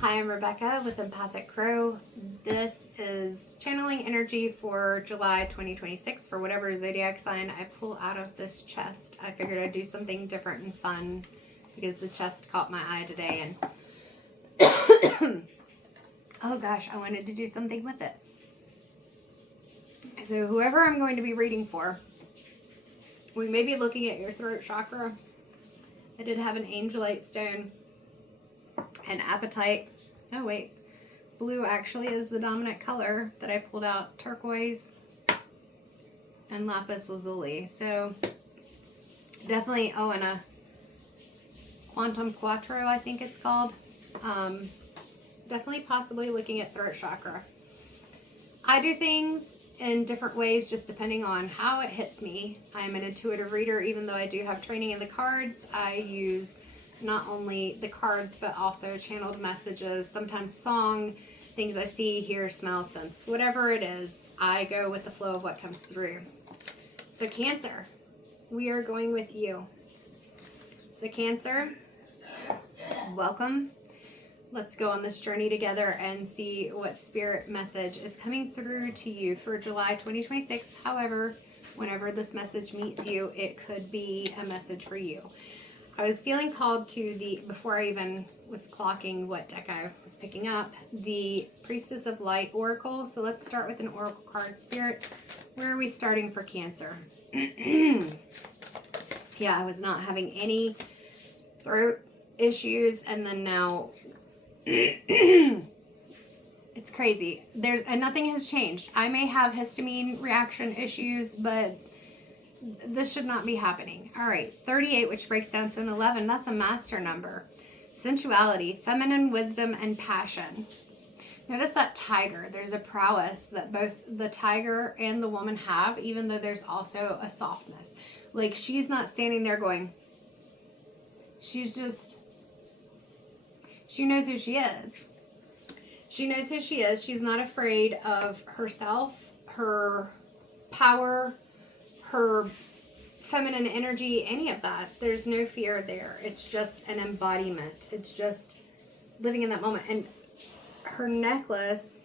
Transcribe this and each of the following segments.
Hi, I'm Rebecca with Empathic Crow. This is channeling energy for July 2026 for whatever zodiac sign I pull out of this chest. I figured I'd do something different and fun because the chest caught my eye today and oh gosh, I wanted to do something with it. So whoever I'm going to be reading for, we may be looking at your throat chakra. I did have an angelite stone. And apatite. Oh wait, blue actually is the dominant color that I pulled out. Turquoise and lapis lazuli. So definitely, oh, and a quantum quattro, I think it's called. Definitely possibly looking at throat chakra. I do things in different ways just depending on how it hits me. I'm an intuitive reader, even though I do have training in the cards. I use not only the cards, but also channeled messages, sometimes song, things I see, hear, smell, sense, whatever it is, I go with the flow of what comes through. So Cancer, we are going with you. So Cancer, welcome. Let's go on this journey together and see what spirit message is coming through to you for July 2026. However, whenever this message meets you, it could be a message for you. I was feeling called to before I even was clocking what deck I was picking up, the Priestess of Light Oracle. So let's start with an Oracle card. Spirit, where are we starting for Cancer? Yeah, I was not having any throat issues, and then now it's crazy. And nothing has changed. I may have histamine reaction issues, but this should not be happening. All right, 38, which breaks down to an 11. That's a master number. Sensuality, feminine wisdom, and passion. Notice that tiger. There's a prowess that both the tiger and the woman have, even though there's also a softness. Like, she's not standing there going, she knows who she is. She knows who she is. She's not afraid of herself, her power, her feminine energy, any of that. There's no fear there. It's just an embodiment. It's just living in that moment. And her necklace,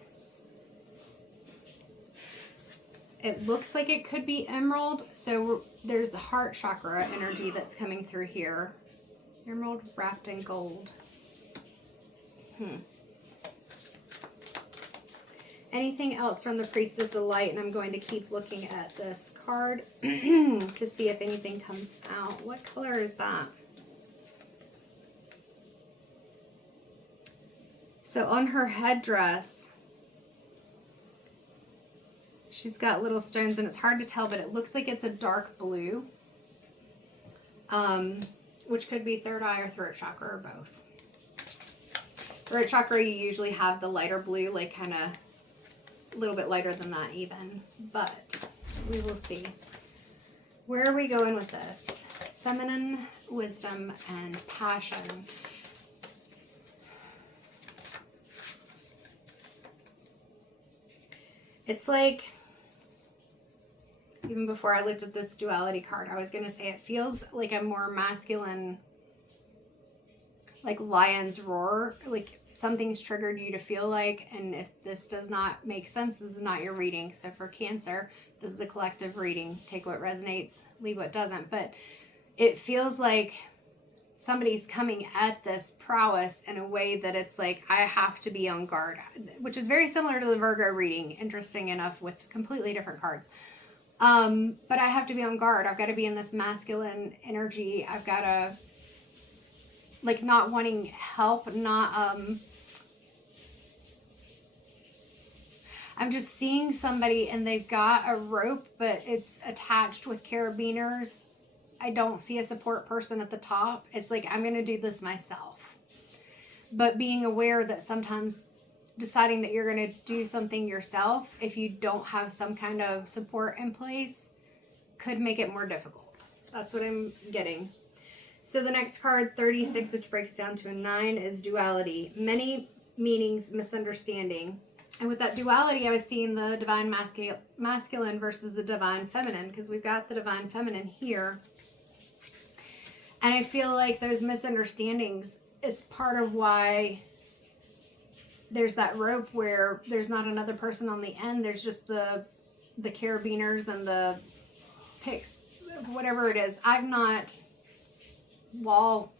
it looks like it could be emerald. So there's a heart chakra energy that's coming through here. Emerald wrapped in gold. Anything else from the Priestess of Light? And I'm going to keep looking at this card to see if anything comes out. What color is that? So on her headdress, she's got little stones, and it's hard to tell, but it looks like it's a dark blue, which could be third eye or throat chakra or both. Throat chakra, you usually have the lighter blue, like kind of a little bit lighter than that even, but we will see. Where are we going with this? Feminine wisdom and passion. It's like, even before I looked at this duality card, I was going to say it feels like a more masculine, like lion's roar, like something's triggered you to feel like, and if this does not make sense, this is not your reading. So for Cancer, this is a collective reading. Take what resonates, leave what doesn't. But it feels like somebody's coming at this prowess in a way that it's like, I have to be on guard, which is very similar to the Virgo reading, interesting enough, with completely different cards. But I have to be on guard. I've got to be in this masculine energy. I've got to, like, not wanting help, I'm just seeing somebody and they've got a rope, but it's attached with carabiners. I don't see a support person at the top. It's like, I'm going to do this myself. But being aware that sometimes deciding that you're going to do something yourself, if you don't have some kind of support in place, could make it more difficult. That's what I'm getting. So the next card, 36, which breaks down to a 9, is duality. Many meanings, misunderstanding. And with that duality, I was seeing the divine masculine versus the divine feminine, because we've got the divine feminine here. And I feel like those misunderstandings, it's part of why there's that rope where there's not another person on the end. There's just the carabiners and the picks, whatever it is. I've not rock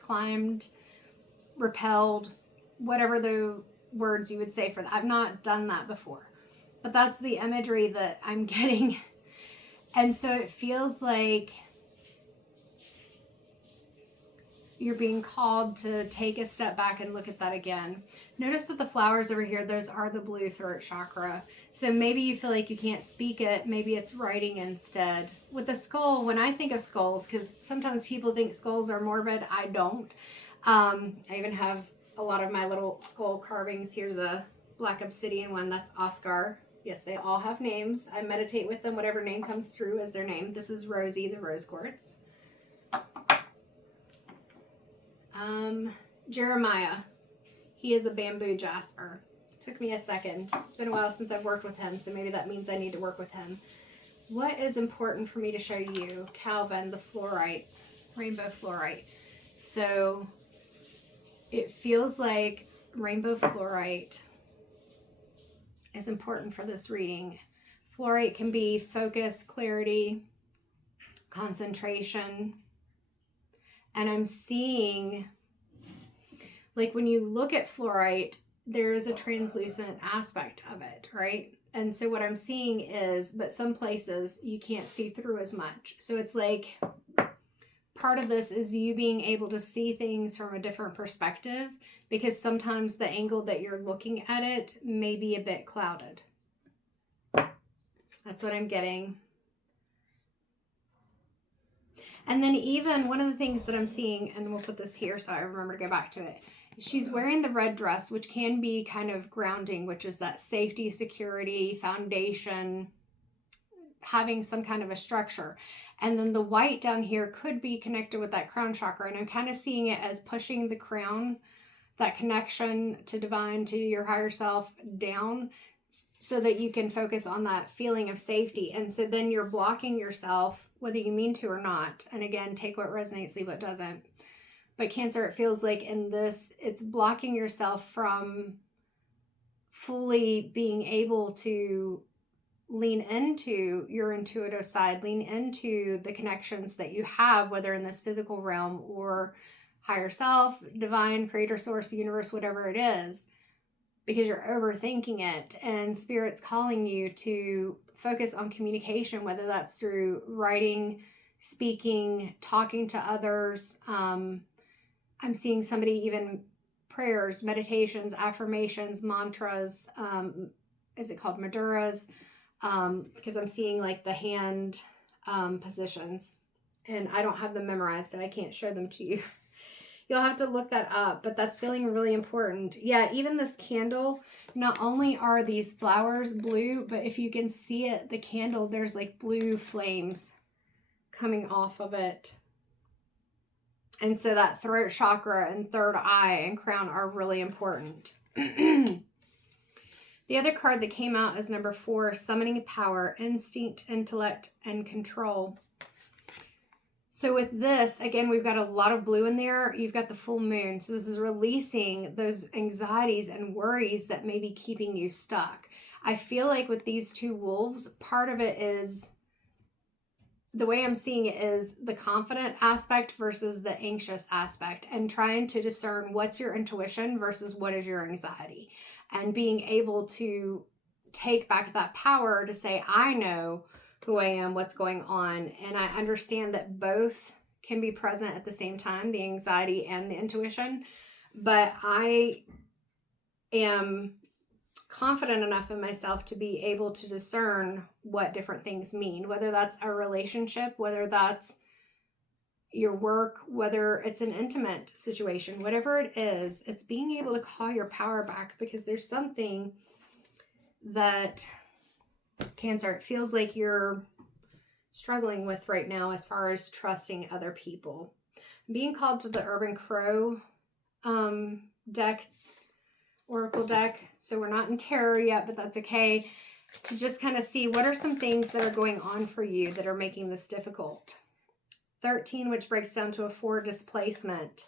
climbed, rappelled, whatever the words you would say for that. I've not done that before. But that's the imagery that I'm getting. And so it feels like you're being called to take a step back and look at that again. Notice that the flowers over here, those are the blue throat chakra. So maybe you feel like you can't speak it. Maybe it's writing instead. With the skull, when I think of skulls, because sometimes people think skulls are morbid, I don't. I even have a lot of my little skull carvings. Here's a black obsidian one. That's Oscar. Yes, they all have names. I meditate with them. Whatever name comes through as their name. This is Rosie, the rose quartz. Jeremiah. He is a bamboo jasper. Took me a second. It's been a while since I've worked with him, so maybe that means I need to work with him. What is important for me to show you? Calvin, the fluorite, rainbow fluorite. So it feels like rainbow fluorite is important for this reading. Fluorite can be focus, clarity, concentration. And I'm seeing, like when you look at fluorite, there is a translucent aspect of it, right? And so what I'm seeing is, but some places you can't see through as much. So it's like part of this is you being able to see things from a different perspective, because sometimes the angle that you're looking at it may be a bit clouded. That's what I'm getting. And then even one of the things that I'm seeing, and we'll put this here so I remember to go back to it. She's wearing the red dress, which can be kind of grounding, which is that safety, security, foundation, having some kind of a structure. And then the white down here could be connected with that crown chakra. And I'm kind of seeing it as pushing the crown, that connection to divine, to your higher self down, so that you can focus on that feeling of safety. And so then you're blocking yourself, whether you mean to or not. And again, take what resonates, leave what doesn't. But Cancer, it feels like in this, it's blocking yourself from fully being able to lean into your intuitive side, lean into the connections that you have, whether in this physical realm or higher self, divine, creator, source, universe, whatever it is, because you're overthinking it. And Spirit's calling you to focus on communication, whether that's through writing, speaking, talking to others. I'm seeing somebody even prayers, meditations, affirmations, mantras. Is it called Maduras? Because I'm seeing like the hand positions, and I don't have them memorized, so I can't show them to you. You'll have to look that up, but that's feeling really important. Yeah, even this candle, not only are these flowers blue, but if you can see it, the candle, there's like blue flames coming off of it. And so that throat chakra and third eye and crown are really important. The other card that came out is number 4, summoning power, instinct, intellect, and control. So with this, again, we've got a lot of blue in there. You've got the full moon. So this is releasing those anxieties and worries that may be keeping you stuck. I feel like with these two wolves, part of it is, the way I'm seeing it is the confident aspect versus the anxious aspect, and trying to discern what's your intuition versus what is your anxiety, and being able to take back that power to say, I know who I am, what's going on. And I understand that both can be present at the same time, the anxiety and the intuition. But I am confident enough in myself to be able to discern what different things mean, whether that's a relationship, whether that's your work, whether it's an intimate situation, whatever it is, it's being able to call your power back, because there's something that, Cancer, it feels like you're struggling with right now as far as trusting other people. Being called to the Urban Crow deck, Oracle deck. So we're not in tarot yet, but that's okay. To just kind of see what are some things that are going on for you that are making this difficult. 13, which breaks down to a 4, displacement.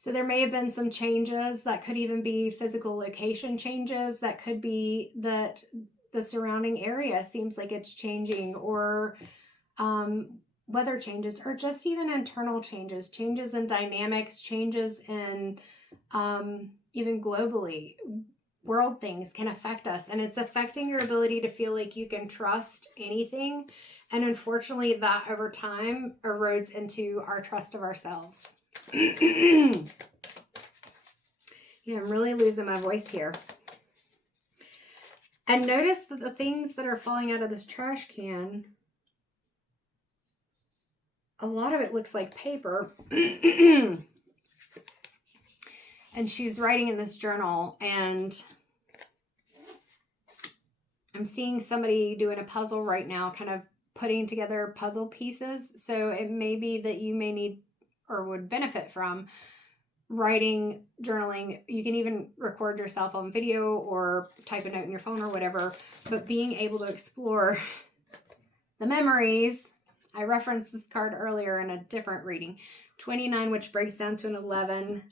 So there may have been some changes. That could even be physical location changes. That could be that the surrounding area seems like it's changing, or weather changes, or just even internal changes, changes in dynamics, changes in even globally. World things can affect us, and it's affecting your ability to feel like you can trust anything. And unfortunately, that over time erodes into our trust of ourselves. Yeah, I'm really losing my voice here. And notice that the things that are falling out of this trash can, a lot of it looks like paper. And she's writing in this journal, and I'm seeing somebody doing a puzzle right now, kind of putting together puzzle pieces. So it may be that you may need or would benefit from writing, journaling. You can even record yourself on video or type a note in your phone or whatever, but being able to explore the memories. I referenced this card earlier in a different reading. 29, which breaks down to an 11.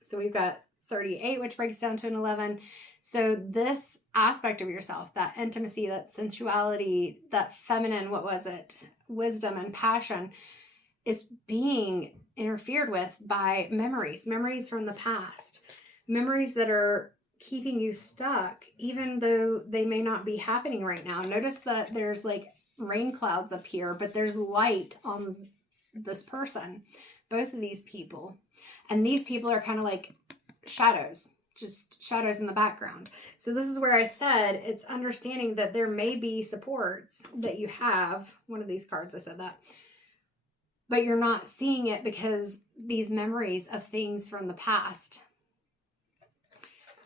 So we've got 38, which breaks down to an 11. So this aspect of yourself, that intimacy, that sensuality, that feminine, what was it? Wisdom and passion, is being interfered with by memories from the past, memories that are keeping you stuck, even though they may not be happening right now. Notice that there's like rain clouds up here, but there's light on this person, both of these people. And these people are kind of like shadows, just shadows in the background. So this is where I said it's understanding that there may be supports that you have. One of these cards, I said that. But you're not seeing it because these memories of things from the past.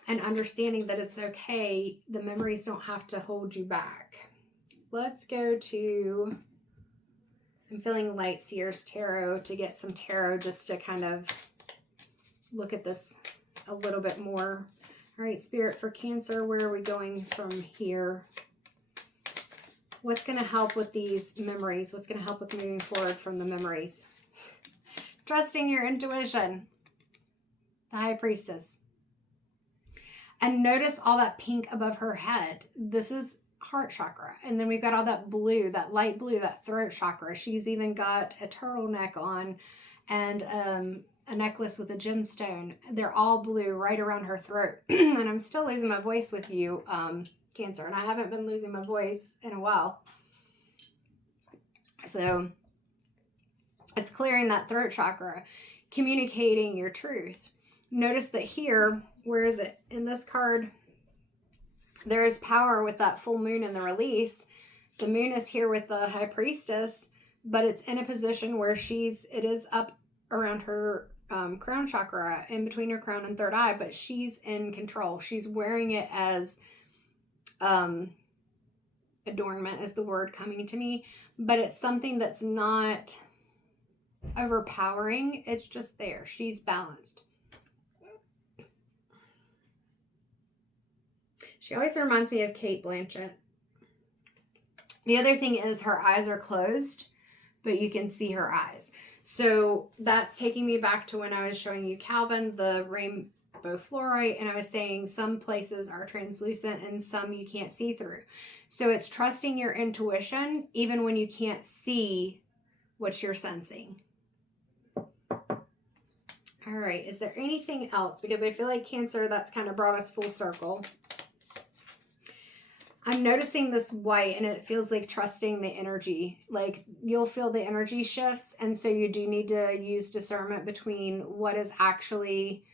And understanding that it's okay. The memories don't have to hold you back. Let's go to, I'm feeling Light Seers Tarot to get some tarot just to kind of look at this a little bit more. All right, Spirit, for Cancer, where are we going from here? What's going to help with these memories? What's going to help with moving forward from the memories? Trusting your intuition. The High Priestess. And notice all that pink above her head. This is heart chakra. And then we've got all that blue, that light blue, that throat chakra. She's even got a turtleneck on and a necklace with a gemstone. They're all blue right around her throat. And I'm still losing my voice with you, Cancer. And I haven't been losing my voice in a while. So it's clearing that throat chakra, communicating your truth. Notice that here, where is it? In this card, there is power with that full moon in the release. The moon is here with the High Priestess, but it's in a position where it is up around her crown chakra, in between her crown and third eye, but she's in control. She's wearing it as adornment is the word coming to me, but it's something that's not overpowering. It's just there. She's balanced. She always reminds me of Kate Blanchett. The other thing is her eyes are closed, but you can see her eyes. So that's taking me back to when I was showing you Calvin, the rainbow fluorite, and I was saying some places are translucent and some you can't see through. So it's trusting your intuition even when you can't see what you're sensing. All right, is there anything else? Because I feel like Cancer, that's kind of brought us full circle. I'm noticing this white, and it feels like trusting the energy. Like you'll feel the energy shifts, and so you do need to use discernment between what is actually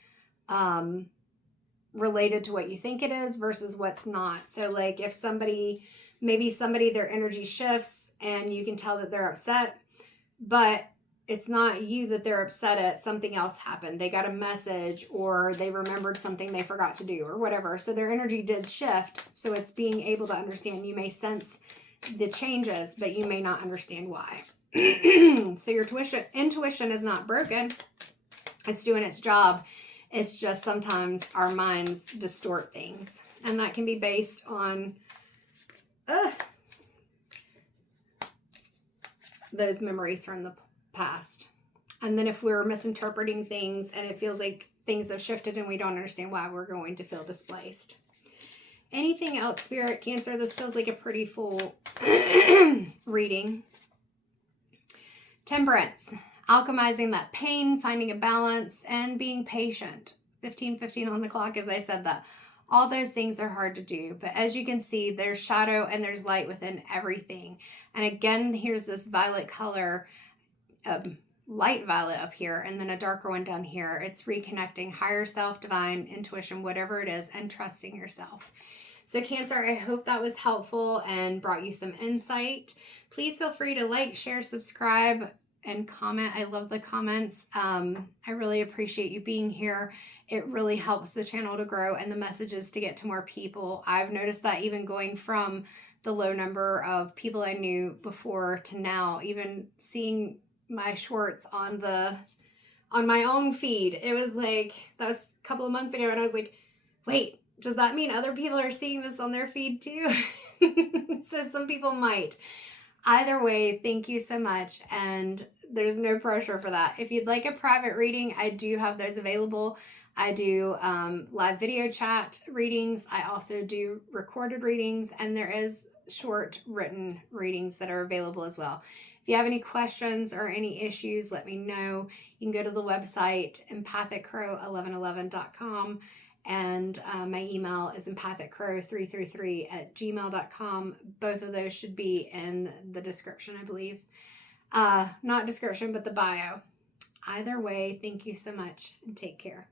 related to what you think it is versus what's not. So like if maybe somebody, their energy shifts, and you can tell that they're upset, but it's not you that they're upset at. Something else happened. They got a message, or they remembered something they forgot to do, or whatever. So their energy did shift. So it's being able to understand. You may sense the changes, but you may not understand why. So your intuition is not broken. It's doing its job. It's just sometimes our minds distort things. And that can be based on those memories from the past. And then if we're misinterpreting things and it feels like things have shifted and we don't understand why, we're going to feel displaced. Anything else, Spirit, Cancer? This feels like a pretty full reading. Temperance. Alchemizing that pain, finding a balance, and being patient. 15:15 on the clock, as I said that. All those things are hard to do, but as you can see, there's shadow and there's light within everything. And again, here's this violet color, light violet up here, and then a darker one down here. It's reconnecting higher self, divine, intuition, whatever it is, and trusting yourself. So Cancer, I hope that was helpful and brought you some insight. Please feel free to like, share, subscribe, and comment. I love the comments. I really appreciate you being here. It really helps the channel to grow and the messages to get to more people. I've noticed that even going from the low number of people I knew before to now, even seeing my shorts on my own feed, it was like, that was a couple of months ago, and I was like, wait, does that mean other people are seeing this on their feed too? So some people might. Either way, thank you so much, and there's no pressure for that. If you'd like a private reading, I do have those available. I do live video chat readings. I also do recorded readings, and there is short written readings that are available as well. If you have any questions or any issues, let me know. You can go to the website, empathiccrow1111.com, and my email is empathiccrow333@gmail.com. Both of those should be in the description, I believe. Not description, but the bio. Either way, thank you so much, and take care.